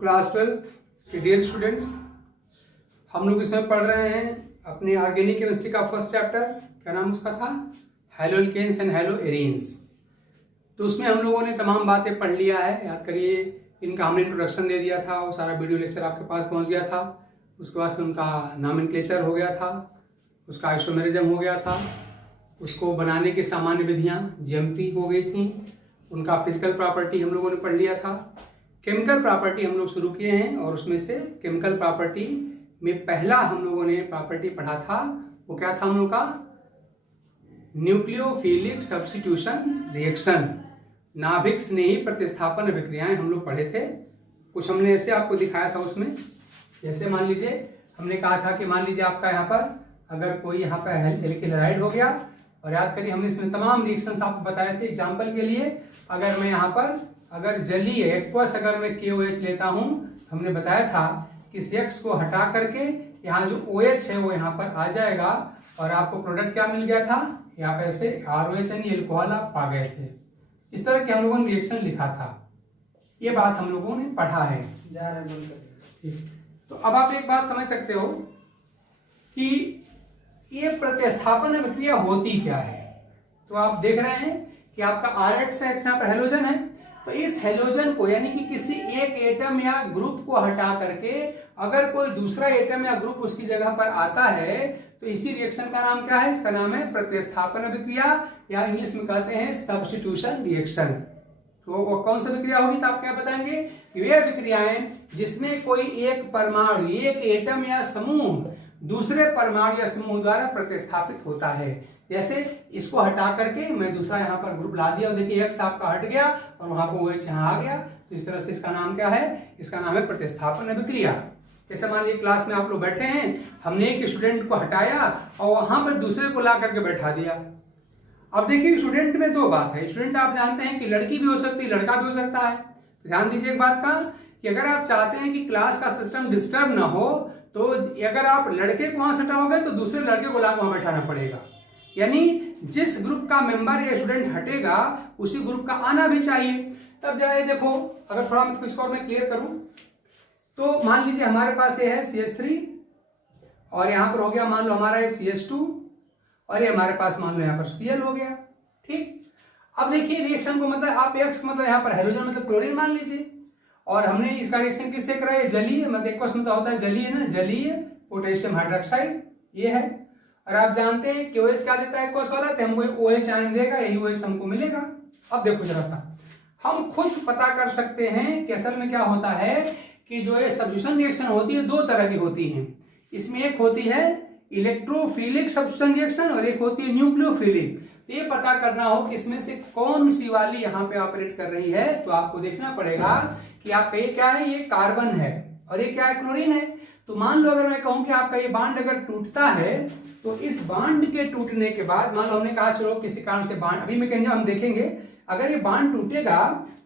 Class 12 के dear students, हम लोग इसमें पढ़ रहे हैं अपने ऑर्गेनिक केमिस्ट्री का फर्स्ट चैप्टर। क्या नाम उसका था? Haloalkanes and haloarenes. तो उसमें हम लोगों ने तमाम बातें पढ़ लिया है। याद करिए, इनका हमने इंट्रोडक्शन दे दिया था, वो सारा वीडियो लेक्चर आपके पास पहुंच गया था। उसके बाद से उनका नॉमेनक्लेचर हो गया था, उसका आइसोमेरिज्म हो गया था, उसको बनाने की सामान्य विधियाँ ज्यामिति हो गई थी, उनका फिजिकल प्रॉपर्टी हम लोगों ने पढ़ लिया था। केमिकल प्रॉपर्टी हम लोग शुरू किए हैं और उसमें से केमिकल प्रॉपर्टी में पहला हम लोगों ने प्रॉपर्टी पढ़ा था, वो क्या था हम लोग का? न्यूक्लियोफिलिक सब्स्टिट्यूशन रिएक्शन, नाभिक स्नेही प्रतिस्थापन अभिक्रियाएं हम लोग पढ़े थे। कुछ हमने ऐसे आपको दिखाया था उसमें, जैसे मान लीजिए हमने कहा था कि मान लीजिए आपका यहाँ पर अगर कोई यहाँ पर एल्किल हैलाइड हो गया, और याद करिए हमने इसमें तमाम रिएक्शंस आपको बताए थे। एग्जाम्पल के लिए अगर मैं यहाँ पर अगर जलीय एक्वस अगर मैं KOH लेता हूँ, हमने बताया था कि इस X को हटा करके यहाँ जो OH है वो यहाँ पर आ जाएगा और आपको प्रोडक्ट क्या मिल गया था? यहाँ पे ऐसे ROH यानी एल्कोहल आप पा गए थे। इस तरह के हम लोगों ने रिएक्शन लिखा था। ये बात हम लोगों ने पढ़ा है। ठीक, तो अब आप एक बात समझ सकते हो कि ये प्रतिस्थापन अभिक्रिया होती क्या है। तो आप देख रहे हैं कि आपका RH है, यहाँ पर हेलोजन है, तो इस हेलोजन को यानी कि किसी एक एटम या ग्रुप को हटा करके अगर कोई दूसरा एटम या ग्रुप उसकी जगह पर आता है तो इसी रिएक्शन का नाम क्या है? इसका नाम है प्रतिस्थापन अभिक्रिया, या इंग्लिश में कहते हैं सब्स्टिट्यूशन रिएक्शन। तो वो कौन सी अभिक्रिया होगी? तो आप क्या बताएंगे? वे अभिक्रियाएं जिसमें कोई एक परमाणु, एक एटम या समूह दूसरे परमाणु या समूह द्वारा प्रतिस्थापित होता है। जैसे इसको हटा करके मैं दूसरा यहाँ पर ग्रुप ला दिया और देखिए X आपका हट गया और वहां पर OH यहाँ आ गया, तो इस तरह से इसका नाम क्या है? इसका नाम है प्रतिस्थापन अभिक्रिया। जैसे मान लीजिए क्लास में आप लोग बैठे हैं, हमने एक स्टूडेंट को हटाया और वहां पर दूसरे को ला करके बैठा दिया। अब देखिए स्टूडेंट में दो बात है। स्टूडेंट आप जानते हैं कि लड़की भी हो सकती है, लड़का भी हो सकता है। ध्यान दीजिए एक बात का कि अगर आप चाहते हैं कि क्लास का सिस्टम डिस्टर्ब ना हो, तो अगर आप लड़के को वहां हटाओगे तो दूसरे लड़के को ला वहां बैठाना पड़ेगा। यानी जिस ग्रुप का मेंबर या स्टूडेंट हटेगा उसी ग्रुप का आना भी चाहिए। तब जाए देखो, अगर थोड़ा मैं इसको और मैं क्लियर करूं तो मान लीजिए हमारे पास ये है CH3 और यहां पर हो गया मान लो हमारा ये CH2 और ये हमारे पास मान लो यहां पर Cl हो गया। ठीक, अब देखिए रिएक्शन को मतलब आप X मतलब यहां पर हाइड्रोजन मतलब क्लोरीन मान लीजिए, और हमने इसका रिएक्शन किससे करा है? जलीय मतलब एक्वस मतलब होता है जलीय ना, जलीय पोटेशियम हाइड्रोक्साइड ये है। और आप जानते हैं कि OH क्या देता है एक्वस वाला? तो हमको OH आयन देगा, यही OH हमको मिलेगा। अब देखो जरा सा, हम खुद पता कर सकते हैं कि असल में क्या होता है कि जो ये सब्स्टिट्यूशन रिएक्शन होती है दो तरह की होती है। इसमें एक होती है इलेक्ट्रोफिलिक सब्स्टिट्यूशन रिएक्शन और एक होती है न्यूक्लियोफिलिक। तो ये पता करना हो कि इसमें से कौन सी वाली यहाँ पे ऑपरेट कर रही है, तो आपको देखना पड़ेगा कि आपका ये क्या है? ये कार्बन है और ये क्या है? क्लोरीन है। तो मान लो अगर मैं कहूं कि आपका ये बांड अगर टूटता है तो इस बांड के टूटने के बाद मान लो हमने कहा चलो किसी कारण से बांड, अभी मैं कहेंगे हम देखेंगे, अगर ये बांड टूटेगा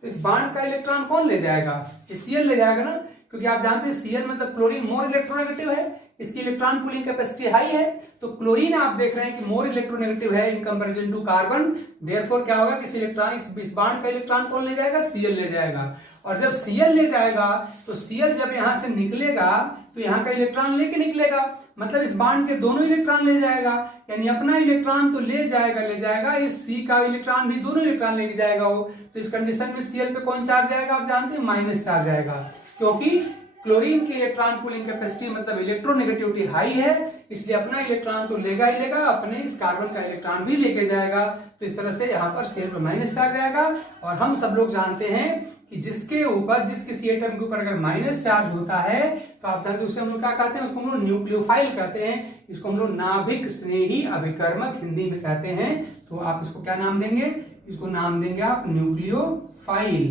तो इस बांड का इलेक्ट्रॉन कौन ले जाएगा? Cl ले जाएगा ना, क्योंकि आप जानते हैं Cl मतलब क्लोरीन मोर इलेक्ट्रोनेगेटिव है, इसकी इलेक्ट्रॉन पुलिंग कैपेसिटी हाई है। तो क्लोरीन आप देख रहे हैं कि मोर इलेक्ट्रोनेगेटिव है in comparison to carbon. Therefore क्या होगा कि इस बांड का इलेक्ट्रॉन कौन ले जाएगा? Cl ले जाएगा। और जब Cl ले जाएगा तो Cl जब यहां से निकलेगा तो यहाँ का इलेक्ट्रॉन लेके निकलेगा, मतलब इस बांड के दोनों इलेक्ट्रॉन ले जाएगा, यानी अपना इलेक्ट्रॉन तो ले जाएगा, इस C का इलेक्ट्रॉन भी दोनों इलेक्ट्रॉन लेके जाएगा वो। तो इस कंडीशन में Cl पे कौन चार्ज आएगा? आप जानते हैं माइनस चार्ज आएगा, क्योंकि क्लोरीन की इलेक्ट्रॉन पुलिंग कैपेसिटी मतलब इलेक्ट्रोनेगेटिविटी हाई है, इसलिए अपना इलेक्ट्रॉन तो लेगा ही लेगा, अपने इस कार्बन का इलेक्ट्रॉन भी लेके जाएगा। तो इस तरह से यहाँ पर Cl पर माइनस चार्ज आएगा। और हम सब लोग जानते हैं कि जिसके ऊपर जिस किसी एटम के ऊपर अगर माइनस चार्ज होता है तो आप जानते हैं उसे हम लोग क्या कहते हैं? उसको हम लोग न्यूक्लियोफाइल कहते हैं। इसको हम लोग नाभिक स्नेही अभिकर्मक हिंदी में कहते हैं। तो आप इसको क्या नाम देंगे? इसको नाम देंगे आप न्यूक्लियोफाइल।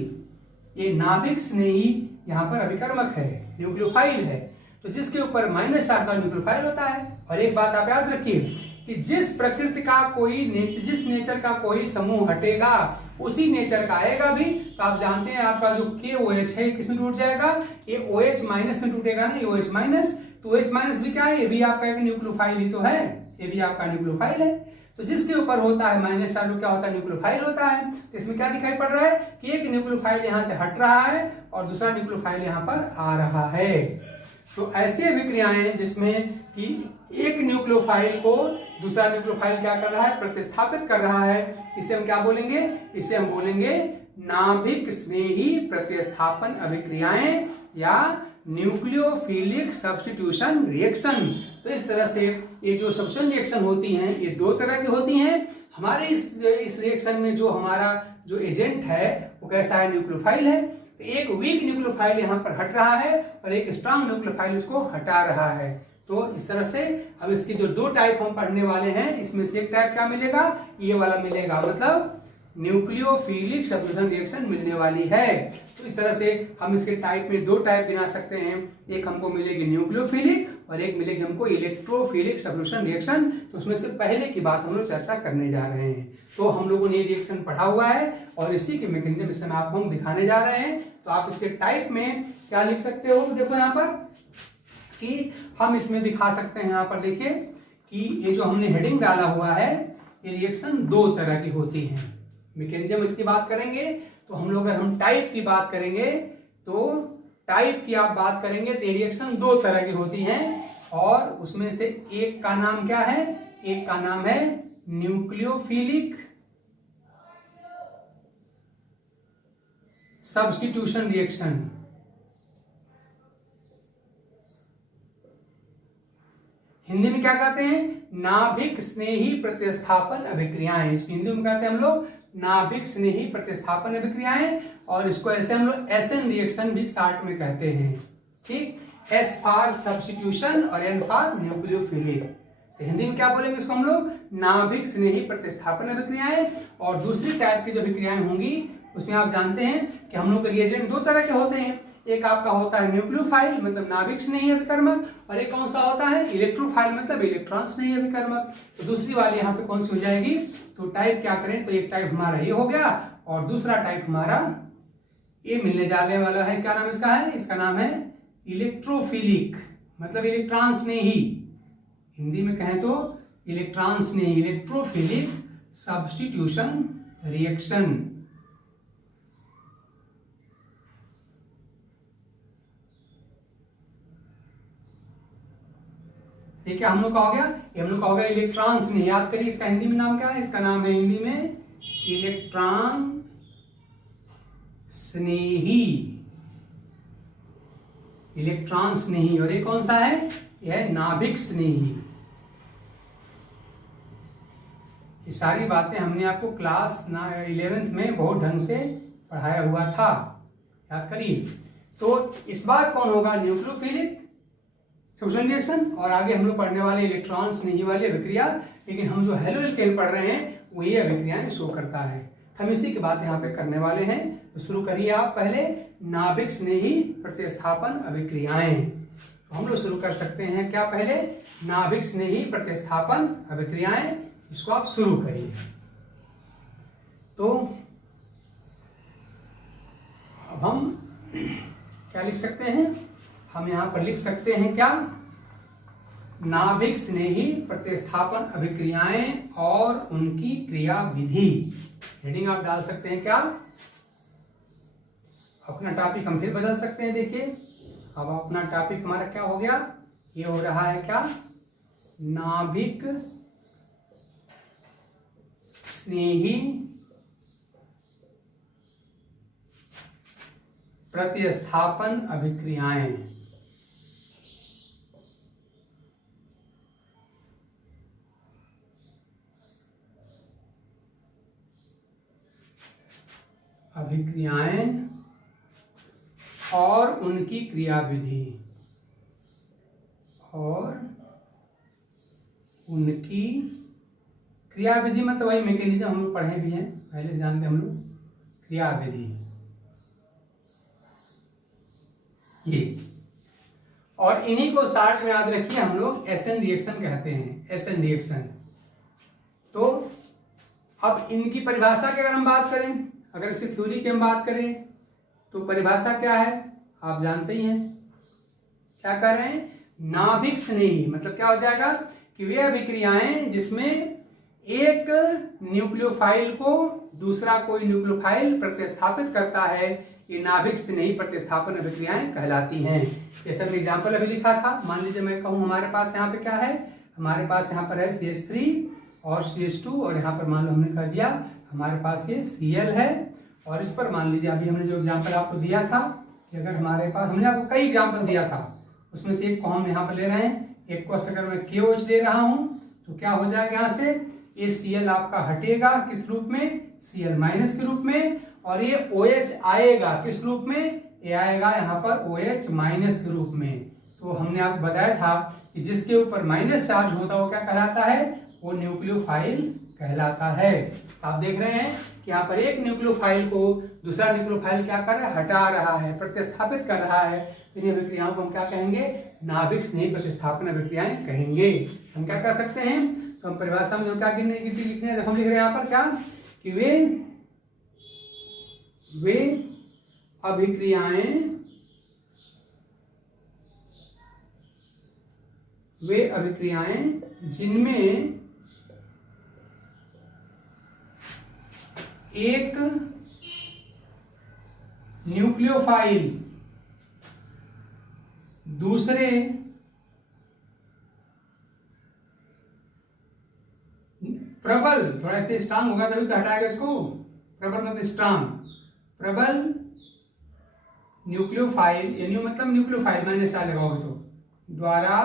ये नाभिक स्नेही यहाँ पर अभिकर्मक है, न्यूक्लियोफाइल है। तो जिसके ऊपर माइनस चार्ज का न्यूक्लियोफाइल होता है। और एक बात आप याद रखिए कि जिस प्रकृति का कोई जिस नेचर का कोई समूह हटेगा उसी नेचर का आएगा भी। तो आप जानते हैं आपका जो KOH है किसमें टूट जाएगा? ये OH माइनस में टूटेगा ना, ये OH माइनस। तो OH माइनस भी क्या है? ये भी आपका एक न्यूक्लियोफाइल ही तो है, ये भी आपका न्यूक्लियोफाइल है। तो जिसके ऊपर होता है माइनस चार्ज क्या होता है, न्यूक्लियोफाइल होता है। तो इसमें क्या दिखाई पड़ रहा है कि एक न्यूक्लियोफाइल यहाँ से हट रहा है और दूसरा न्यूक्लियोफाइल यहाँ पर आ रहा है। तो ऐसे अभिक्रियाएं जिसमें कि एक न्यूक्लियोफाइल को दूसरा न्यूक्लियोफाइल क्या कर रहा है, प्रतिस्थापित कर रहा है, इसे हम क्या बोलेंगे, इसे हम बोलेंगे नाभिक स्नेही प्रतिस्थापन अभिक्रियाएं या न्यूक्लियोफिलिक सब्स्टिट्यूशन रिएक्शन। तो इस तरह से ये जो सब्स्टिट्यूशन रिएक्शन होती हैं ये दो तरह की होती हैं। हमारे इस रिएक्शन में जो हमारा जो एजेंट है वो कैसा है, न्यूक्लियोफाइल है। तो एक वीक न्यूक्लियोफाइल यहाँ पर हट रहा है और एक स्ट्रांग न्यूक्लियोफाइल उसको हटा रहा है। तो इस तरह से अब इसके जो दो टाइप हम पढ़ने वाले हैं इसमें से एक टाइप क्या मिलेगा, ये वाला मिलेगा, मतलब न्यूक्लियोफिलिक सब्स्टिट्यूशन रिएक्शन मिलने वाली है। तो इस तरह से हम इसके टाइप में दो टाइप गिना सकते हैं, एक हमको मिलेगी न्यूक्लियोफिलिक और एक मिलेगी हमको इलेक्ट्रोफिलिक सब्स्टिट्यूशन रिएक्शन। तो उसमें से पहले की बात हम लोग चर्चा करने जा रहे हैं। तो हम लोगों ने ये रिएक्शन पढ़ा हुआ है और इसी के मैकेनिज्म इस समय आपको हम दिखाने जा रहे हैं। तो आप इसके टाइप में क्या लिख सकते हो, देखो यहाँ पर कि हम इसमें दिखा सकते हैं, यहाँ पर देखिए कि ये जो हमने हेडिंग डाला हुआ है ये रिएक्शन दो तरह की होती है। मैकेनिज्म इसकी बात करेंगे तो हम लोग अगर हम टाइप की बात करेंगे तो टाइप की आप बात करेंगे तो रिएक्शन दो तरह की होती हैं और उसमें से एक का नाम क्या है, एक का नाम है न्यूक्लियोफिलिक सब्स्टिट्यूशन रिएक्शन। हिंदी में क्या कहते हैं, नाभिक स्नेही प्रतिस्थापन अभिक्रियाएं। इस हिंदी में कहते हैं हम लोग नाभिक स्नेही प्रतिस्थापन अभिक्रियाएं और इसको ऐसे हम लोग एसएन रिएक्शन भी शॉर्ट में कहते हैं। ठीक, एस फॉर सब्स्टिट्यूशन और एन फॉर न्यूक्लियोफिलिक। तो हिंदी में क्या बोलेंगे इसको हम लोग, नाभिक स्नेही प्रतिस्थापन अभिक्रियाएं। और दूसरी टाइप की जो अभिक्रियाएं होंगी उसमें आप जानते हैं कि हम लोग के रिएजेंट दो तरह के होते हैं, एक आपका होता है न्यूक्लियोफाइल मतलब नाभिक स्नेही अभिकर्मक और एक कौन सा होता है इलेक्ट्रोफाइल मतलब इलेक्ट्रॉन स्नेही अभिकर्मक। तो दूसरी वाली यहाँ पे कौन सी हो जाएगी, तो टाइप क्या करें, तो एक टाइप हमारा ये हो गया और दूसरा टाइप हमारा ये मिलने जाने वाला है। क्या नाम इसका है, इसका नाम है इलेक्ट्रोफिलिक मतलब इलेक्ट्रॉन स्नेही। हिंदी में कहें तो इलेक्ट्रॉन स्नेही, इलेक्ट्रोफिलिक सब्स्टिट्यूशन रिएक्शन। ये क्या हम लोग का हो गया, ये हम लोग का हो गया इलेक्ट्रॉन स्नेही। याद करिए इसका हिंदी में नाम क्या है, इसका नाम है हिंदी में इलेक्ट्रॉन स्नेही, इलेक्ट्रॉन स्नेही। और ये कौन सा है, यह है नाभिक स्नेही। ये सारी बातें हमने आपको क्लास 11th में बहुत ढंग से पढ़ाया हुआ था, याद करिए। तो इस बार कौन होगा, न्यूक्लियोफिलिक सब्स्टिट्यूशन रिएक्शन और आगे हम लोग पढ़ने वाले इलेक्ट्रॉन स्नेही वाली अभिक्रिया। लेकिन हम जो हेलो एल्केन पढ़ रहे हैं वो ये अभिक्रियाएं शो करता है, हम इसी की बात यहाँ पे करने वाले हैं। तो शुरू करिए आप पहले नाभिक स्नेही प्रतिस्थापन अभिक्रियाएं। तो हम लोग शुरू कर सकते हैं क्या, पहले नाभिक स्नेही प्रतिस्थापन अभिक्रियाएं, इसको आप शुरू करिए। तो अब हम क्या लिख सकते हैं, हम यहां पर लिख सकते हैं क्या, नाभिक स्नेही प्रतिस्थापन अभिक्रियाएं और उनकी क्रिया विधि। हेडिंग आप डाल सकते हैं क्या, अपना टॉपिक हम फिर बदल सकते हैं। देखिए अब अपना टॉपिक हमारा क्या हो गया, ये हो रहा है क्या, नाभिक स्नेही प्रतिस्थापन अभिक्रियाएं। अभिक्रियाएं और उनकी क्रियाविधि, और उनकी क्रियाविधि मतलब वही मैकेनिज्म हम लोग पढ़े भी हैं, पहले जानते हम लोग क्रियाविधि ये। और इन्हीं को शॉर्ट में याद रखिए हम लोग एसएन रिएक्शन कहते हैं, एसएन रिएक्शन। तो अब इनकी परिभाषा की अगर हम बात करें, अगर इसकी थ्योरी की हम बात करें तो परिभाषा क्या है आप जानते ही हैं, क्या कर रहे हैं, नाभिक स्नेही मतलब क्या हो जाएगा कि वे अभिक्रियाएं जिसमें एक न्यूक्लियोफाइल को दूसरा कोई न्यूक्लियोफाइल प्रतिस्थापित करता है, ये नाभिक स्नेही प्रतिस्थापन अभिक्रियाएं कहलाती हैं। जैसे हमने एग्जाम्पल अभी लिखा था, मान लीजिए मैं कहूँ हमारे पास यहाँ पे क्या है, हमारे पास यहाँ पर है CH3 और CH2, और यहाँ पर मान लो हमने कह दिया हमारे पास ये Cl है, और इस पर मान लीजिए अभी हमने जो एग्जाम्पल आपको दिया था कि अगर हमारे पास, हमने आपको कई एग्जाम्पल दिया था, उसमें से एक को हम यहाँ पर ले रहे हैं, एक को अगर मैं KOH ले रहा हूँ तो क्या हो जाएगा, यहाँ से ये Cl आपका हटेगा किस रूप में, Cl माइनस के रूप में, और ये OH आएगा किस रूप में, ये आएगा यहाँ पर OH माइनस के रूप में। तो हमने आपको बताया था कि जिसके ऊपर माइनस चार्ज होता है वो क्या कहलाता है, वो न्यूक्लियोफाइल कहलाता है। आप देख रहे हैं कि यहाँ पर एक न्यूक्लियोफाइल को दूसरा न्यूक्लियोफाइल क्या कर रहा है, हटा रहा है, प्रतिस्थापित कर रहा है। इन अभिक्रियाओं को हम क्या कहेंगे, नाभिक स्नेही प्रतिस्थापन अभिक्रियाएं कहेंगे। हम क्या कर सकते हैं, तो हम परिभाषा में क्या लिखने हैं, हम लिख रहे हैं यहाँ पर क्या, कि वे अभिक्रियाएं जिनमें एक न्यूक्लियोफाइल दूसरे प्रबल, थोड़ा ऐसे स्ट्रांग होगा तभी तो हटाएगा इसको, प्रबल मतलब स्ट्रांग, प्रबल न्यूक्लियोफाइल, यानी मतलब न्यूक्लियोफाइल मैंने चार लगाओगे तो, द्वारा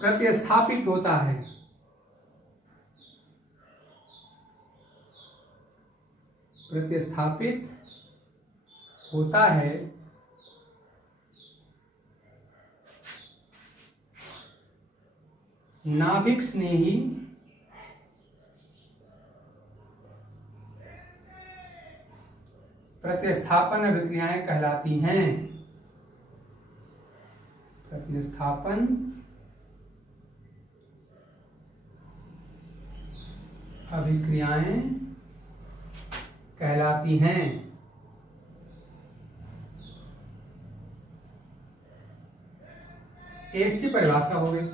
प्रतिस्थापित होता है, प्रतिस्थापित होता है नाभिक स्नेही प्रतिस्थापन अभिक्रियाएं कहलाती हैं। प्रतिस्थापन अभिक्रियाएं कहलाती हैं। इसकी परिभाषा हो गई,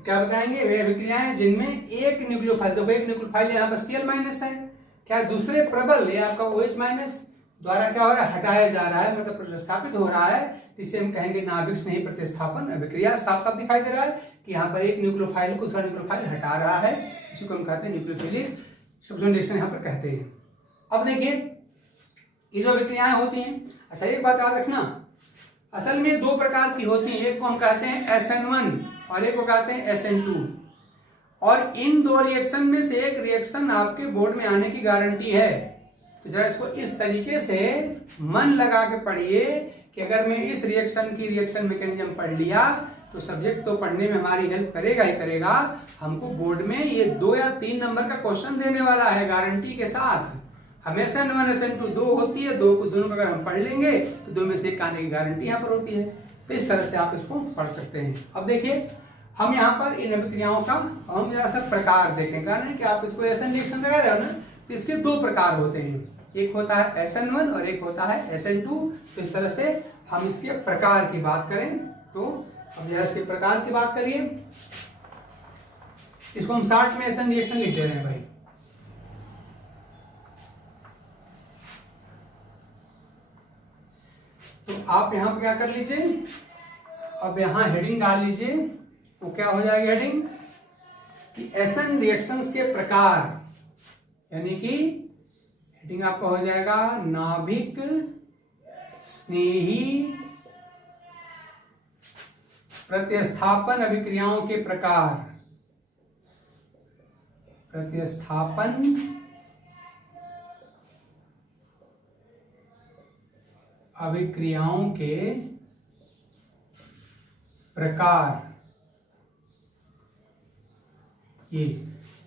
क्या बताएंगे, वे अभिक्रियाएं जिनमें एक न्यूक्लियोफाइल, देखो एक न्यूक्लियोफाइल यहाँ पर Cl माइनस है, क्या दूसरे प्रबल ये आपका OH माइनस द्वारा क्या हो रहा है, हटाया जा रहा है, मतलब प्रतिस्थापित हो रहा है, इसे हम कहेंगे नाभिक स्नेही प्रतिस्थापन अभिक्रिया। साफ साफ दिखाई दे रहा है कि यहाँ पर एक न्यूक्लियोफाइल को दूसरा न्यूक्लियोफाइल हटा रहा है, इसी को हम कहते हैं न्यूक्लियोफिलिक सब्स्टिट्यूशन रिएक्शन यहाँ पर कहते हैं। अब देखिए ये जो अभिक्रियाएं होती हैं, अच्छा एक बात याद रखना, असल में दो प्रकार की होती हैं, एक को हम कहते हैं SN1 और एक को कहते हैं SN2, और इन दो रिएक्शन में से एक रिएक्शन आपके बोर्ड में आने की गारंटी है। तो जरा इसको इस तरीके से मन लगा के पढ़िए कि अगर मैं इस रिएक्शन की रिएक्शन मैकेनिज्म पढ़ लिया तो सब्जेक्ट तो पढ़ने में हमारी हेल्प करेगा ही करेगा, हमको बोर्ड में ये 2 या 3 नंबर का क्वेश्चन देने वाला है गारंटी के साथ। हमेशा SN1 SN2 दो होती है, दोनों को अगर हम पढ़ लेंगे तो दो में से एक आने की गारंटी यहाँ पर होती है। तो इस तरह से आप इसको पढ़ सकते हैं। अब देखिए हम यहाँ पर इन अभिक्रियाओं का हम जरा सा प्रकार देखें, कारण है कि आप इसको SN रिएक्शन लगा रहे हो ना, तो इसके दो प्रकार होते हैं, एक होता है SN1 और एक होता है SN2। तो इस तरह से हम इसके प्रकार की बात करें तो अब जरा इसके प्रकार की बात करिए, इसको हम शॉर्ट में SN रिएक्शन लिख दे रहे हैं भाई। तो आप यहां पर क्या कर लीजिए, अब यहां हेडिंग डाल लीजिए, तो क्या हो जाएगी हेडिंग कि SN रिएक्शंस के प्रकार, यानी कि हेडिंग आपका हो जाएगा नाभिक स्नेही प्रतिस्थापन अभिक्रियाओं के प्रकार, प्रतिस्थापन अभिक्रियाओं के प्रकार। ये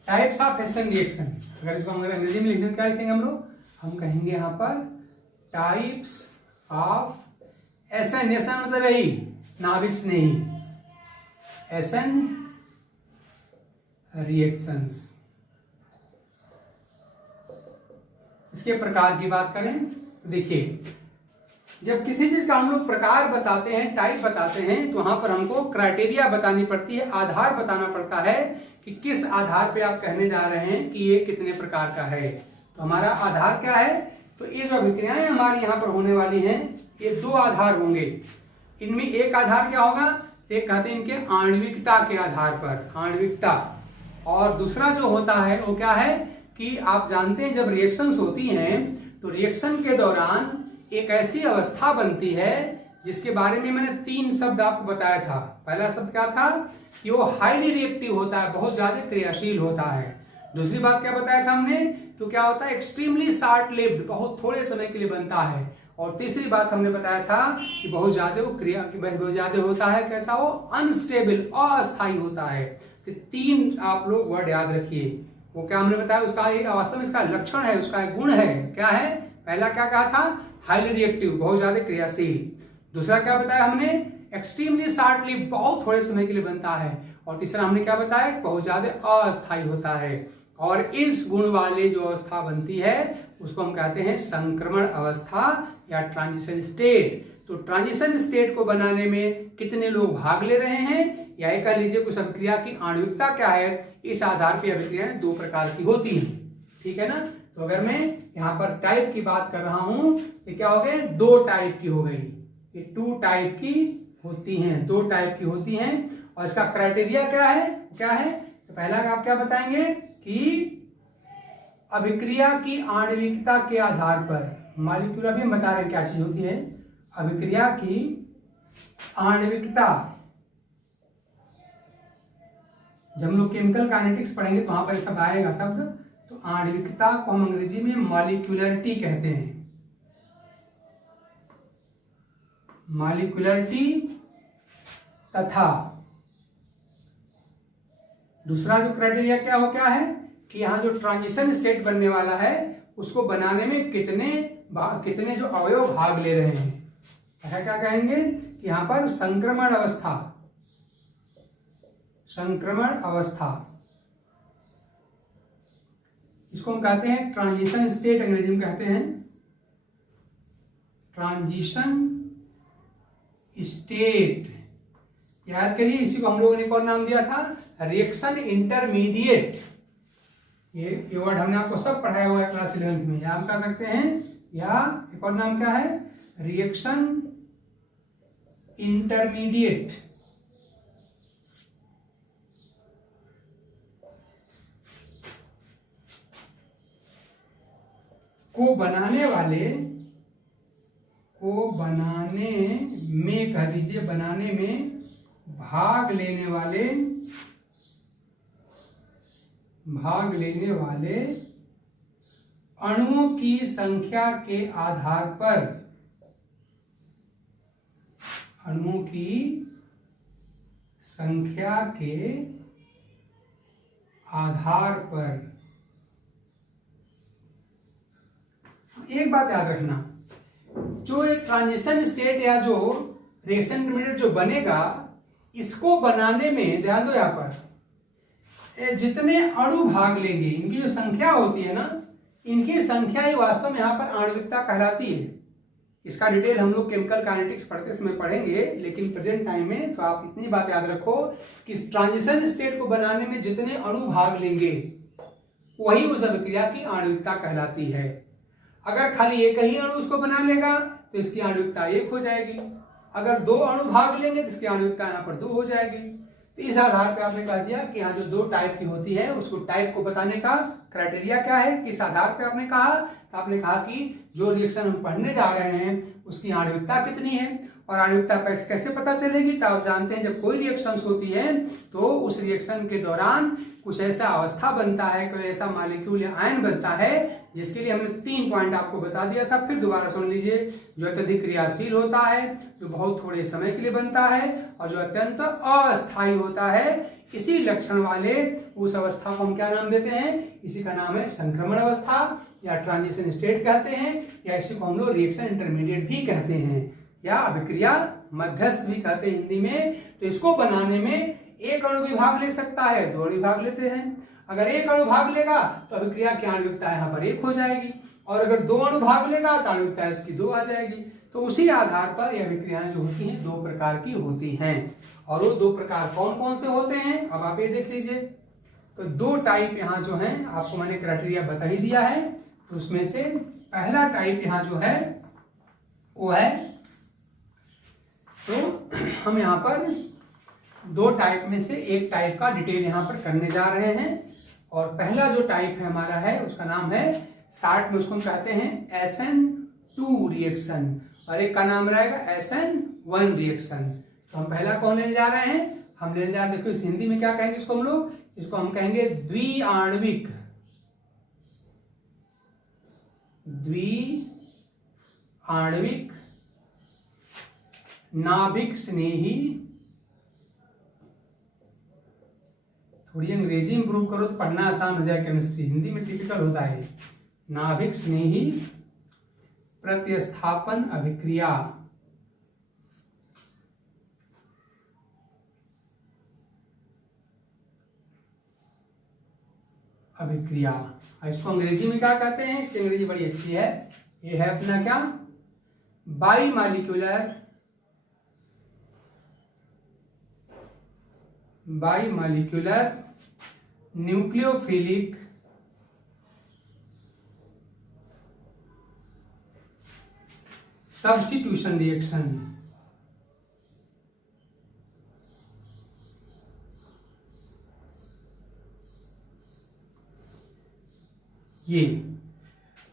टाइप्स ऑफ SN रिएक्शन, अगर इसको हम अंग्रेजी में लिखने क्या लिखेंगे हम लोग, हम कहेंगे यहां पर टाइप्स ऑफ SN। SN मतलब यही नाभिक स्नेही SN रिएक्शंस। इसके प्रकार की बात करें तो देखिए जब किसी चीज का हम लोग प्रकार बताते हैं, टाइप बताते हैं, तो वहां पर हमको क्राइटेरिया बतानी पड़ती है, आधार बताना पड़ता है कि किस आधार पे आप कहने जा रहे हैं कि ये कितने प्रकार का है। तो हमारा आधार क्या है, तो ये जो अभिक्रियाएं हमारी यहाँ पर होने वाली हैं, ये दो आधार होंगे। इनमें एक आधार क्या होगा, एक कहते हैं इनके आणविकता के आधार पर, आणविकता, और दूसरा जो होता है वो क्या है कि आप जानते हैं जब रिएक्शंस होती हैं तो रिएक्शन के दौरान एक ऐसी अवस्था बनती है जिसके बारे में मैंने 3 शब्द आपको बताया था। पहला शब्द क्या था कि वो हाईली रिएक्टिव होता है, बहुत ज्यादा क्रियाशील होता है। दूसरी बात क्या बताया था हमने, तो क्या होता है एक्सट्रीमली शॉर्ट लिव्ड, बहुत थोड़े समय के लिए बनता है। और तीसरी बात हमने बताया था कि बहुत ज्यादा वो क्रिया बहुत ज्यादा होता है, कैसा, वो अनस्टेबल, अस्थायी होता है। तो 3 आप लोग वर्ड याद रखिए। वो क्या हमने बताया, उसका एक वास्तव में इसका लक्षण है, उसका एक गुण है, क्या है, पहला क्या कहा था, हाईली रिएक्टिव, बहुत ज्यादा क्रियाशील। दूसरा क्या बताया हमने, एक्सट्रीमली शॉर्ट लिव, बहुत थोड़े समय के लिए बनता है। और तीसरा हमने क्या बताया, बहुत ज्यादा अस्थायी होता है। और इस गुण वाले जो अवस्था बनती है उसको हम कहते हैं संक्रमण अवस्था या ट्रांजिशन स्टेट। तो ट्रांजिशन स्टेट को बनाने में कितने लोग भाग ले रहे हैं, या कह लीजिए कुछ अभिक्रिया की आणविकता क्या है, इस आधार पर अभिक्रियाएं 2 प्रकार की होती हैं। ठीक है ना। तो अगर मैं यहाँ पर टाइप की बात कर रहा हूं तो क्या हो गए, 2 टाइप की हो गई, ये 2 टाइप की होती हैं, 2 टाइप की होती हैं। और इसका क्राइटेरिया क्या है, तो पहला आप क्या बताएंगे कि अभिक्रिया की आणविकता के आधार पर, मॉलिक्यूल भी हम बता रहे हैं क्या चीज होती है, अभिक्रिया की आणविकता। जब हम लोग केमिकल काइनेटिक्स पढ़ेंगे तो वहां पर सब आएगा शब्द। तो आणविकता को हम अंग्रेजी में मॉलिक्यूलरिटी कहते हैं, मॉलिक्यूलरिटी। तथा दूसरा जो क्राइटेरिया क्या है कि यहाँ जो ट्रांजिशन स्टेट बनने वाला है उसको बनाने में कितने जो अवयव भाग ले रहे हैं। ऐसा क्या कहेंगे कि यहाँ पर संक्रमण अवस्था, संक्रमण अवस्था, इसको हम कहते हैं ट्रांजिशन स्टेट, अंग्रेजी में कहते हैं ट्रांजिशन स्टेट। याद करिए, इसी को हम लोगों ने कौन नाम दिया था, रिएक्शन इंटरमीडिएट। ये वर्ड हमने आपको सब पढ़ाया हुआ है क्लास 11th में, याद कर सकते हैं। या एक और नाम क्या है, रिएक्शन इंटरमीडिएट। को बनाने में कह दीजिए, बनाने में भाग लेने वाले अणुओं की संख्या के आधार पर, अणुओं की संख्या के आधार पर। एक बात याद रखना, जो एक ट्रांजिशन स्टेट या जो रिएक्शन इंटरमीडिएट जो बनेगा, इसको बनाने में ध्यान दो, यहां पर जितने अणु भाग लेंगे, इनकी जो संख्या होती है ना, इनकी संख्या ही वास्तव में यहाँ पर आणविकता कहलाती है। इसका डिटेल हम लोग केमिकल काइनेटिक्स पढ़ते समय पढ़ेंगे, लेकिन प्रेजेंट टाइम में तो आप इतनी बात याद रखो कि ट्रांजिशन स्टेट को बनाने में जितने अणु भाग लेंगे वही उस अभिक्रिया की आणविकता कहलाती है। अगर खाली एक ही अणु उसको बना लेगा तो इसकी आणविकता 1 हो जाएगी। अगर 2 अणु भाग लेंगे तो इसकी आणविकता यहाँ पर 2 हो जाएगी। तो इस आधार पे आपने कह दिया कि यहाँ जो 2 टाइप की होती है, उसको टाइप को बताने का क्राइटेरिया क्या है, किस आधार पे आपने कहा, तो आपने कहा कि जो रिएक्शन हम पढ़ने जा रहे हैं उसकी आणविकता कितनी है। और आणविकता कैसे पता चलेगी, तो आप जानते हैं जब कोई रिएक्शन होती है तो उस रिएक्शन के दौरान कुछ ऐसा अवस्था बनता है, कोई ऐसा मॉलिक्यूल या आयन बनता है, जिसके लिए हमने 3 पॉइंट आपको बता दिया था। फिर दोबारा सुन लीजिए, जो अत्यधिक क्रियाशील होता है, जो बहुत थोड़े समय के लिए बनता है, और जो अत्यंत अस्थायी होता है। इसी लक्षण वाले उस अवस्था को हम क्या नाम देते हैं, इसी का नाम है संक्रमण अवस्था या ट्रांजिशन स्टेट कहते हैं, या इसी को हम लोग रिएक्शन इंटरमीडिएट भी कहते हैं, या अभिक्रिया मध्यस्थ भी कहते हैं हिंदी में। तो इसको बनाने में एक अणु भी भाग ले सकता है, 2 अणु भाग लेते हैं। अगर एक अणु भाग लेगा तो अभिक्रिया की आणविकता यहाँ पर 1 हो जाएगी, और अगर 2 अणु भाग लेगा तो आणविकता इसकी 2 आ जाएगी। तो उसी आधार पर यह अभिक्रियाएं जो होती हैं 2 प्रकार की होती हैं। और वो 2 प्रकार कौन कौन से होते हैं अब आप ये देख लीजिए। तो 2 टाइप यहाँ जो है आपको मैंने क्राइटेरिया बता ही दिया है। तो उसमें से पहला टाइप यहाँ जो है वो है, तो हम यहाँ पर 2 टाइप में से एक टाइप का डिटेल यहाँ पर करने जा रहे हैं। और पहला जो टाइप है हमारा है उसका नाम है, शार्ट में उसको हम कहते हैं SN2 रिएक्शन, और एक का नाम रहेगा SN1 रिएक्शन। तो हम पहला कौन लेने जा रहे हैं, हम लेने जा रहे हैं, देखो हिंदी में क्या कहेंगे इसको हम लोग, इसको हम कहेंगे द्विआण्विक नाभिक स्नेही, थोड़ी अंग्रेजी इंप्रूव करो तो पढ़ना आसान हो जाए केमिस्ट्री, हिंदी में टिपिकल होता है। नाभिक स्नेही प्रतिस्थापन अभिक्रिया, इसको अंग्रेजी में क्या कहते हैं, इसकी अंग्रेजी बड़ी अच्छी है, ये है अपना क्या, बाईमालिक्यूलर न्यूक्लियोफिलिक सब्स्टिट्यूशन रिएक्शन। ये,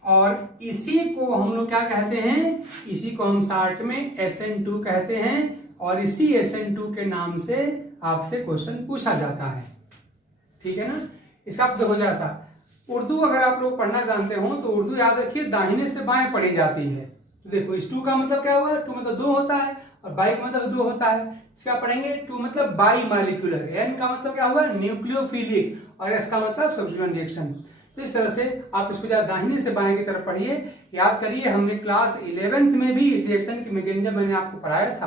और इसी को हम लोग क्या कहते हैं, इसी को हम शार्ट में SN2 कहते हैं। और इसी SN2 के नाम से आपसे क्वेश्चन पूछा जाता है, ठीक है ना। इसका देखो जैसा उर्दू अगर आप लोग पढ़ना जानते हो तो उर्दू याद रखिए दाहिने से बाएं पढ़ी जाती है। तो देखो इस 2 का मतलब क्या हुआ, 2 मतलब 2 होता है, और बाई का मतलब 2 होता है। इसका पढ़ेंगे 2 मतलब बाई मालिक्यूलर, N का मतलब क्या हुआ न्यूक्लियोफिलिक, और S का मतलब सब्स्टिट्यूशन रिएक्शन। तो इस तरह से आप इसको दाहिने से बाएं की तरफ पढ़िए। याद करिए हमने क्लास 11th में भी इस रिएक्शन की मैकेनिज्म मैंने आपको पढ़ाया था,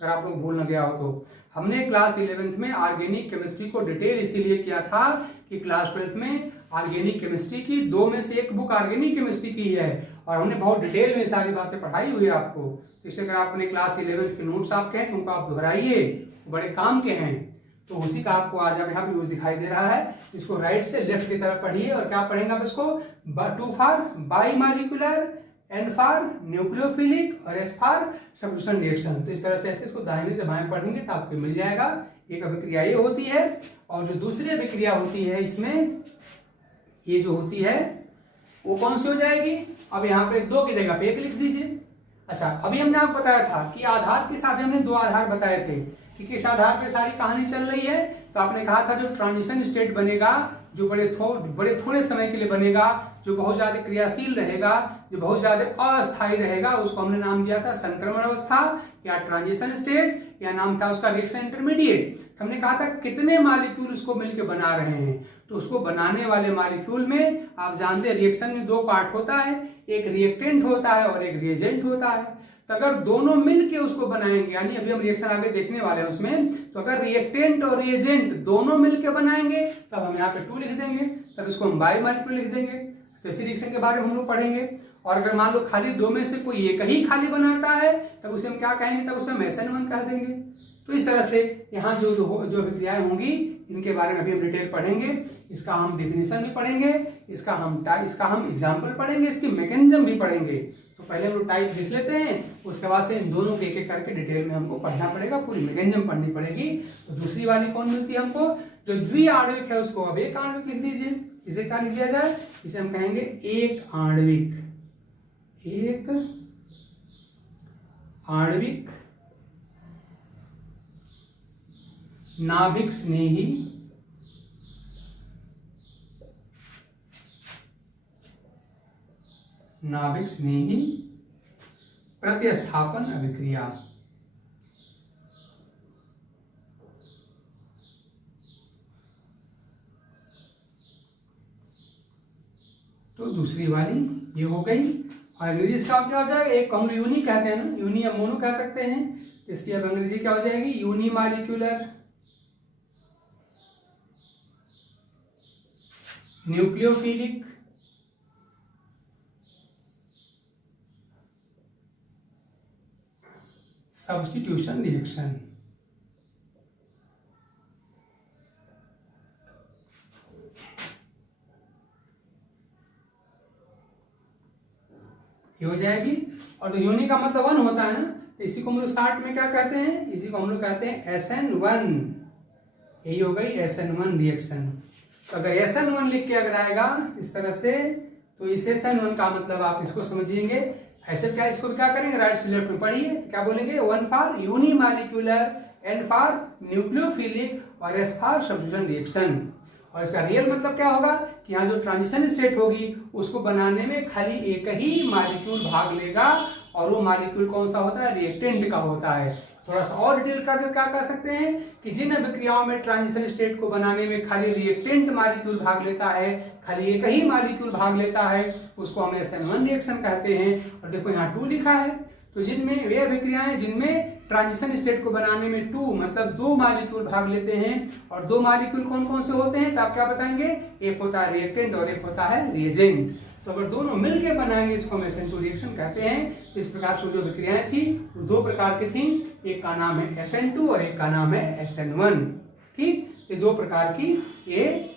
अगर आप लोग भूल न गया हो तो। हमने क्लास 11th में ऑर्गेनिक केमिस्ट्री को डिटेल इसीलिए किया था कि क्लास 12th में ऑर्गेनिक केमिस्ट्री की 2 में से 1 बुक ऑर्गेनिक केमिस्ट्री की है, और हमने बहुत डिटेल में सारी बातें पढ़ाई हुई है आपको। इसलिए अगर आपने क्लास 11th के नोट्स आपके हैं तो उनको आप दोहराइए, बड़े काम के हैं। तो उसी का आपको आज यहाँ पे यूज दिखाई दे रहा है। इसको राइट से लेफ्ट की तरफ पढ़िए, और क्या पढ़ेंगे आप इसको, 2 for by molecular, N for nucleophilic, और S फॉर सब्स्टिट्यूशन रिएक्शन। तो इस तरह से ऐसे इसको दाहिने से बाएं पढ़ेंगे तो आपको मिल जाएगा। एक अभिक्रिया ये होती है, और जो दूसरी अभिक्रिया होती है इसमें, ये जो होती है वो कौन सी हो जाएगी, अब यहाँ पे 2 की जगह पे 1 लिख दीजिए। अच्छा, अभी हमने आपको बताया था कि आधार के साथ हमने 2 आधार बताए थे कि किस आधार पे सारी कहानी चल रही है। तो आपने कहा था जो ट्रांजिशन स्टेट बनेगा, जो बड़े थोड़े समय के लिए बनेगा, जो बहुत ज्यादा क्रियाशील रहेगा, जो बहुत ज्यादा अस्थायी रहेगा, उसको हमने नाम दिया था संक्रमण अवस्था या ट्रांजिशन स्टेट, या नाम था उसका रिएक्शन इंटरमीडिएट। हमने कहा था कितने मॉलिक्यूल उसको मिलकर बना रहे हैं, तो उसको बनाने वाले मॉलिक्यूल में आप जानते हैं रिएक्शन में 2 पार्ट होता है, एक रिएक्टेंट होता है और एक रिएजेंट होता है। तो अगर दोनों मिलके उसको बनाएंगे, यानी अभी हम रिएक्शन आगे देखने वाले हैं उसमें, तो अगर रिएक्टेंट और रिएजेंट दोनों मिलके बनाएंगे तब हम यहाँ पे 2 लिख देंगे, तब इसको हम बाई मालिक्यूलर लिख देंगे। तो इसी रिएक्शन के बारे में हम लोग पढ़ेंगे। और अगर मान लो खाली 2 में से कोई एक ही खाली बनाता है तब उसे हम क्या कहेंगे, तब उसे हम SN1 कह देंगे। तो इस तरह से यहाँ जो अभिक्रियाएं होंगी इनके बारे में अभी हम डिटेल पढ़ेंगे। इसका हम डेफिनेशन भी पढ़ेंगे, इसका हम एग्जाम्पल पढ़ेंगे, इसकी मैकेनिज्म भी पढ़ेंगे। तो पहले हम लोग टाइप लिख लेते हैं, उसके बाद से इन दोनों के एक-एक करके डिटेल में हमको पढ़ना पड़ेगा, पूरी मैकेनिज्म पढ़नी पड़ेगी। तो दूसरी वाली कौन मिलती है हमको, जो द्विआण्विक है उसको अब 1 आणविक लिख दीजिए। इसे क्या लिख दिया जाए, इसे हम कहेंगे 1 आणविक, 1 आणविक नाभिक स्नेही प्रतिस्थापन अभिक्रिया। तो दूसरी वाली ये हो गई। और अंग्रेजी इसका क्या हो जाएगा, एक हम यूनी कहते हैं ना, यूनी या मोनो कह सकते हैं। इसकी अब अंग्रेजी क्या हो जाएगी, unimolecular nucleophilic substitution reaction. ये हो जाएगी। और तो यूनि का मतलब 1 होता है ना, तो इसी को हम लोग शॉर्ट में क्या कहते हैं, इसी को हम लोग कहते हैं SN1। यही हो गई SN1 रिएक्शन। तो अगर SN1 लिख के अगर आएगा इस तरह से, तो इस SN1 का मतलब आप इसको समझिएंगे ऐसे। क्या इसको क्या करेंगे, राइट से लेफ्ट में पढ़िए, क्या बोलेंगे, 1 for unimolecular, N for nucleophilic और S फॉर सब्स्टिट्यूशन रिएक्शन। और इसका रियल मतलब क्या होगा कि यहाँ जो ट्रांजिशन स्टेट होगी उसको बनाने में खाली एक ही मॉलिक्यूल भाग लेगा, और वो मॉलिक्यूल कौन सा होता है, रिएक्टेंट का होता है। थोड़ा सा और डिटेल कर क्या कह सकते हैं कि जिन अभिक्रियाओं में ट्रांजिशन स्टेट को बनाने में खाली रिएक्टेंट मॉलिक्यूल भाग लेता है, खाली एक ही मॉलिक्यूल भाग लेता है, उसको हम SN1 रिएक्शन कहते हैं। और देखो यहाँ 2 लिखा है, तो जिनमें वे अभिक्रियाएं जिनमें ट्रांजिशन स्टेट को बनाने में 2 मतलब 2 मॉलिक्यूल भाग लेते हैं, और 2 मॉलिक्यूल कौन कौन से होते हैं, तो आप क्या बताएंगे, एक होता है रिएक्टेंट और एक होता है रिएजेंट। तो अगर दोनों मिलके बनाएंगे इसको हम SN2 रिएक्शन कहते हैं। इस प्रकार से जो अभिक्रियाएं थी वो 2 प्रकार की थी, एक का नाम है SN2 और एक का नाम है SN1। ठीक, ये 2 प्रकार की ये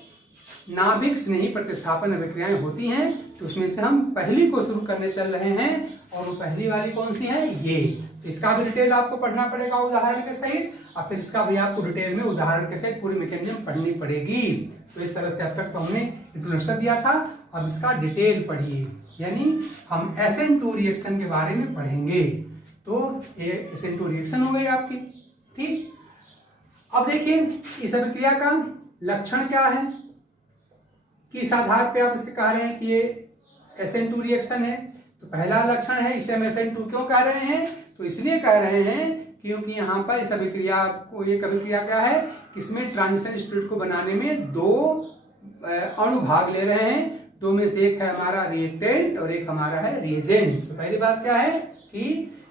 नाभिक स्नेही प्रतिस्थापन अभिक्रियाएं होती हैं। तो उसमें से हम पहली को शुरू करने चल रहे हैं, और वो पहली वाली कौन सी है, ये। इसका भी डिटेल आपको पढ़ना पड़ेगा उदाहरण के सहित, और फिर इसका भी आपको डिटेल में उदाहरण के सहित पूरी मैकेनिज्म पढ़नी पड़ेगी। तो इस तरह से अब तक तो हमने इंट्रोडक्शन दिया था, अब इसका डिटेल पढ़िए, यानी हम SN2 रिएक्शन के बारे में पढ़ेंगे। तो ये SN2 रिएक्शन हो गई आपकी। ठीक, अब देखिए इस अभिक्रिया का लक्षण क्या है, किस आधार पे आप इसके कह रहे हैं कि ये SN2 रिएक्शन है। तो पहला लक्षण है, इसे हम SN2 क्यों कह रहे हैं, तो इसलिए कह रहे हैं क्योंकि यहाँ पर इस अभिक्रिया को, एक अभिक्रिया क्या है, इसमें ट्रांजिशन स्टेट को बनाने में 2 अणु भाग ले रहे हैं। 2 में से एक है हमारा रिएक्टेंट और एक हमारा है रिएजेंट। तो पहली बात क्या है कि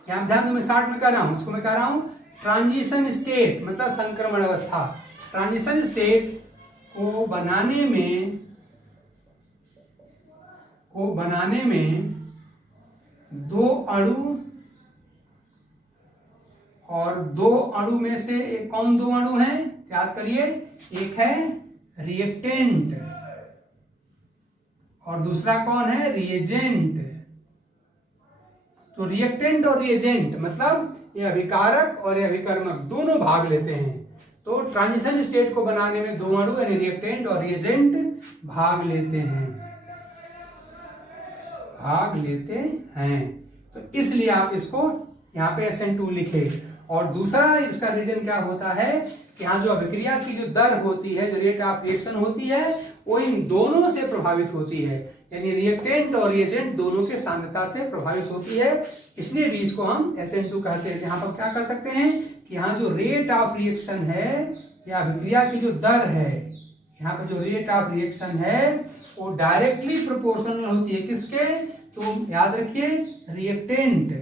यहाँ ध्यान दो, मैं शॉर्ट में कह रहा हूँ, इसको मैं कह रहा हूँ ट्रांजिशन स्टेट मतलब संक्रमण अवस्था। ट्रांजिशन स्टेट को बनाने में 2 अणु, और 2 अणु में से एक कौन 2 अणु हैं, याद करिए, एक है रिएक्टेंट और दूसरा कौन है, रिएजेंट। तो रिएक्टेंट और रिएजेंट मतलब ये अभिकारक और ये अभिकर्मक दोनों भाग लेते हैं। तो ट्रांजिशन स्टेट को बनाने में 2 अणु यानी रिएक्टेंट और रिएजेंट भाग लेते हैं। तो इसलिए आप इसको यहाँ पे SN2 लिखे। और दूसरा इसका रीजन क्या होता है कि यहाँ जो अभिक्रिया की जो दर होती है, जो रेट ऑफ रिएक्शन होती है, वो इन दोनों से प्रभावित होती है, यानी रिएक्टेंट और रिएजेंट दोनों के सांद्रता से प्रभावित होती है। इसलिए भी इसको हम SN2 कहते हैं। यहाँ पर क्या कर सकते हैं कि यहाँ जो रेट ऑफ रिएक्शन है या अभिक्रिया की जो दर है, यहाँ पर जो रेट ऑफ रिएक्शन है वो डायरेक्टली प्रोपोर्शनल होती है किसके, तो याद रखिए रिएक्टेंट।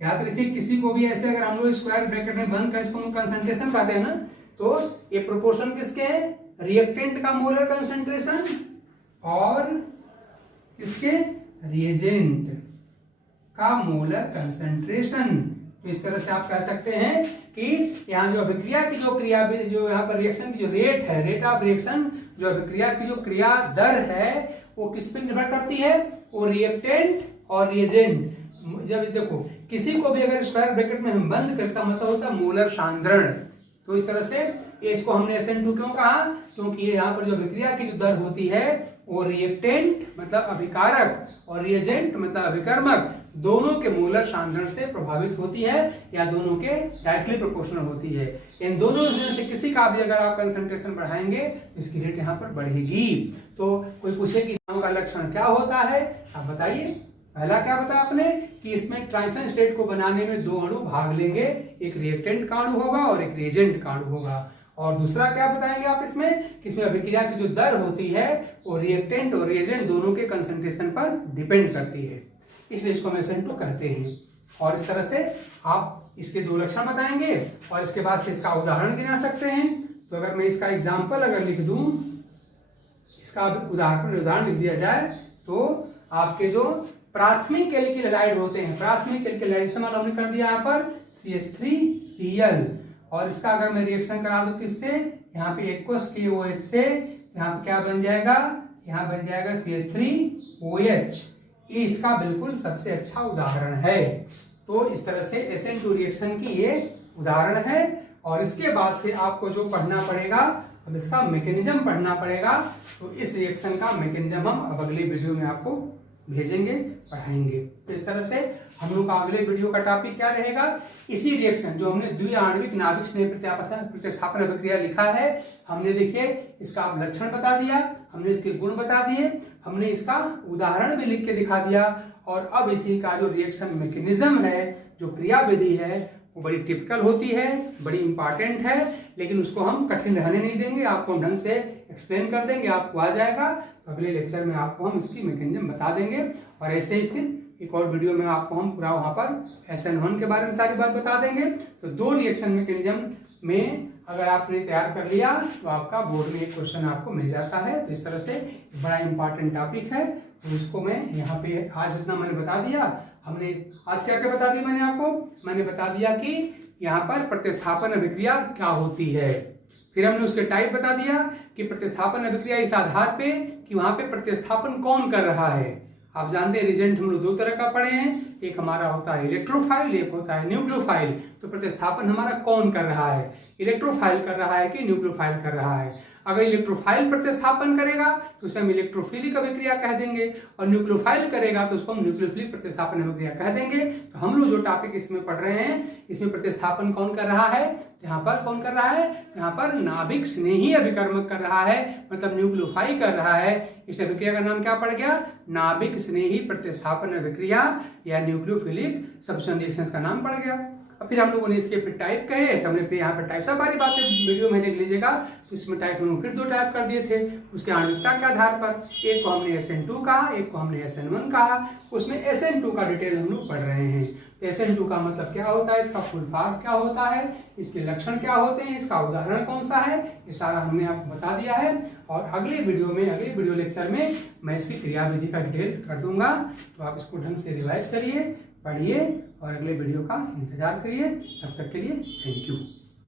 याद रखिए किसी को भी ऐसे अगर हम लोग स्क्वायर ब्रैकेट में बंद कर इसको हम कंसंट्रेशन कहते हैं ना, तो ये प्रोपोर्शन किसके है, रिएक्टेंट का मोलर कंसंट्रेशन और किसके, रिएजेंट का मोलर कंसंट्रेशन। तो इस तरह से आप कह सकते हैं कि यहाँ जो अभिक्रिया की जो क्रिया, जो यहाँ पर रिएक्शन की जो रेट है, रेट ऑफ रिएक्शन, जो अभिक्रिया की जो क्रिया दर है वो किस पे निर्भर करती है, वो रिएक्टेंट और रिएजेंट। जब देखो किसी को भी अगर स्क्वायर ब्रैकेट में हम बंद कर, इसका मतलब होता है मोलर सांद्रण। तो इस तरह से इसको हमने SN2 क्यों कहा, क्योंकि ये यहाँ पर जो अभिक्रिया की जो दर होती है वो रिएक्टेंट मतलब अभिकारक और रिएजेंट मतलब अभिकर्मक दोनों के मोलर सांद्रण से प्रभावित होती है, या दोनों के डायरेक्टली प्रोपोर्शनल होती है। इन दोनों में से किसी का भी अगर आप कंसंट्रेशन बढ़ाएंगे तो इसकी रेट यहाँ पर बढ़ेगी। तो कोई पूछे कि का लक्षण क्या होता है, आप बताइए। पहला क्या बताया आपने कि इसमें ट्रांजिशन स्टेट को बनाने में 2 अणु भाग लेंगे, एक रिएक्टेंट का अणु होगा और एक रिएजेंट का अणु होगा। और दूसरा क्या बताएंगे आप इसमें कि इसमें अभिक्रिया की जो दर होती है वो रिएक्टेंट और रिएजेंट दोनों के कंसंट्रेशन पर डिपेंड करती है, इसलिए इसको हम SN2 कहते हैं। और इस तरह से आप इसके 2 लक्षण बताएंगे और इसके बाद से इसका उदाहरण गिना सकते हैं। तो अगर मैं इसका एग्जाम्पल अगर लिख दूं, इसका उदाहरण लिख दिया जाए तो आपके जो प्राथमिक एल्किल हैलाइड होते हैं। प्राथमिक एल्किल हैलाइड इस्तेमाल हमने कर दिया यहाँ पर CH3Cl, और इसका अगर मैं रिएक्शन करा दूं किससे, यहाँ पे एक्वस KOH से, यहाँ पे क्या बन जाएगा, यहाँ बन जाएगा CH3OH। ये इसका बिल्कुल सबसे अच्छा उदाहरण है। तो इस तरह से SN2 रिएक्शन की ये उदाहरण है। और इसके बाद से आपको जो पढ़ना पड़ेगा, अब इसका मैकेनिज्म पढ़ना पड़ेगा। तो इस रिएक्शन का मैकेनिज्म हम अब अगले वीडियो में आपको भेजेंगे, पढ़ाएंगे। तो इस तरह से हम लोग का अगले वीडियो का टॉपिक क्या रहेगा, इसी रिएक्शन जो हमने द्विआण्विक नाभिक स्नेह प्रतिस्थापन अभिक्रिया लिखा है, हमने देखिए इसका लक्षण बता दिया, हमने इसके गुण बता दिए, हमने इसका उदाहरण भी लिख के दिखा दिया। और अब इसी का जो रिएक्शन मैकेनिज्म है, जो क्रियाविधि है, वो बड़ी टिपिकल होती है, बड़ी इंपॉर्टेंट है, लेकिन उसको हम कठिन रहने नहीं देंगे, आपको ढंग से एक्सप्लेन कर देंगे, आपको आ जाएगा। तो अगले लेक्चर में आपको हम इसकी मैकेनिज्म बता देंगे। और ऐसे ही फिर एक और वीडियो में आपको हम पूरा वहां पर SN1 के बारे में सारी बात बता देंगे। तो 2 रिएक्शन मैकेनिज्म में अगर आपने तैयार कर लिया तो आपका बोर्ड में एक क्वेश्चन आपको मिल जाता है। तो इस तरह से बड़ा इंपॉर्टेंट टॉपिक है, तो उसको मैं यहाँ पे आज इतना मैंने बता दिया। हमने आज क्या क्या बता दिया मैंने आपको, मैंने बता दिया कि यहाँ पर प्रतिस्थापन अभिक्रिया क्या होती है, फिर हमने उसके टाइप बता दिया कि प्रतिस्थापन अभिक्रिया इस आधार पे कि वहां पे प्रतिस्थापन कौन कर रहा है। आप जानते हैं रिजेंट हम लोग 2 तरह का पढ़े हैं, एक हमारा होता है इलेक्ट्रोफाइल, एक होता है न्यूक्लियोफाइल। तो प्रतिस्थापन हमारा कौन कर रहा है, इलेक्ट्रोफाइल कर रहा है कि न्यूक्लियोफाइल कर रहा है। अगर इलेक्ट्रोफाइल प्रतिस्थापन करेगा तो उसे हम इलेक्ट्रोफिलिक अभिक्रिया कह देंगे, और न्यूक्लियोफाइल करेगा तो उसको हम न्यूक्लियोफिलिक प्रतिस्थापन अभिक्रिया कह देंगे। तो हम लोग जो टॉपिक इसमें पढ़ रहे हैं, इसमें प्रतिस्थापन कौन कर रहा है, यहाँ पर कौन कर रहा है, यहाँ पर नाभिक स्नेही अभिकर्मक कर रहा है, मतलब न्यूक्लियोफाइल कर रहा है। इस अभिक्रिया का नाम क्या पड़ गया, नाभिक स्नेही प्रतिस्थापन अभिक्रिया या न्यूक्लियोफिलिक सब्स्टिट्यूशन रिएक्शंस का नाम पड़ गया। अब फिर हम लोगों ने इसके फिर टाइप कहे, तो हमने फिर यहाँ पर टाइप सारी बातें वीडियो में देख लीजिएगा। तो इसमें टाइप में फिर 2 टाइप कर दिए थे उसके आणविकता के आधार पर, एक को हमने SN2 कहा, एक को हमने SN1 कहा। उसमें SN2 का डिटेल हम लोग पढ़ रहे हैं। SN2 का मतलब क्या होता है, इसका फुल फॉर्म क्या होता है, इसके लक्षण क्या होते हैं, इसका उदाहरण कौन सा है, ये सारा हमने आपको बता दिया है। और अगले वीडियो लेक्चर में मैं इसकी क्रियाविधि का डिटेल कर दूंगा। तो आप इसको ढंग से रिवाइज करिए, पढ़िए और अगले वीडियो का इंतजार करिए। तब तक के लिए थैंक यू।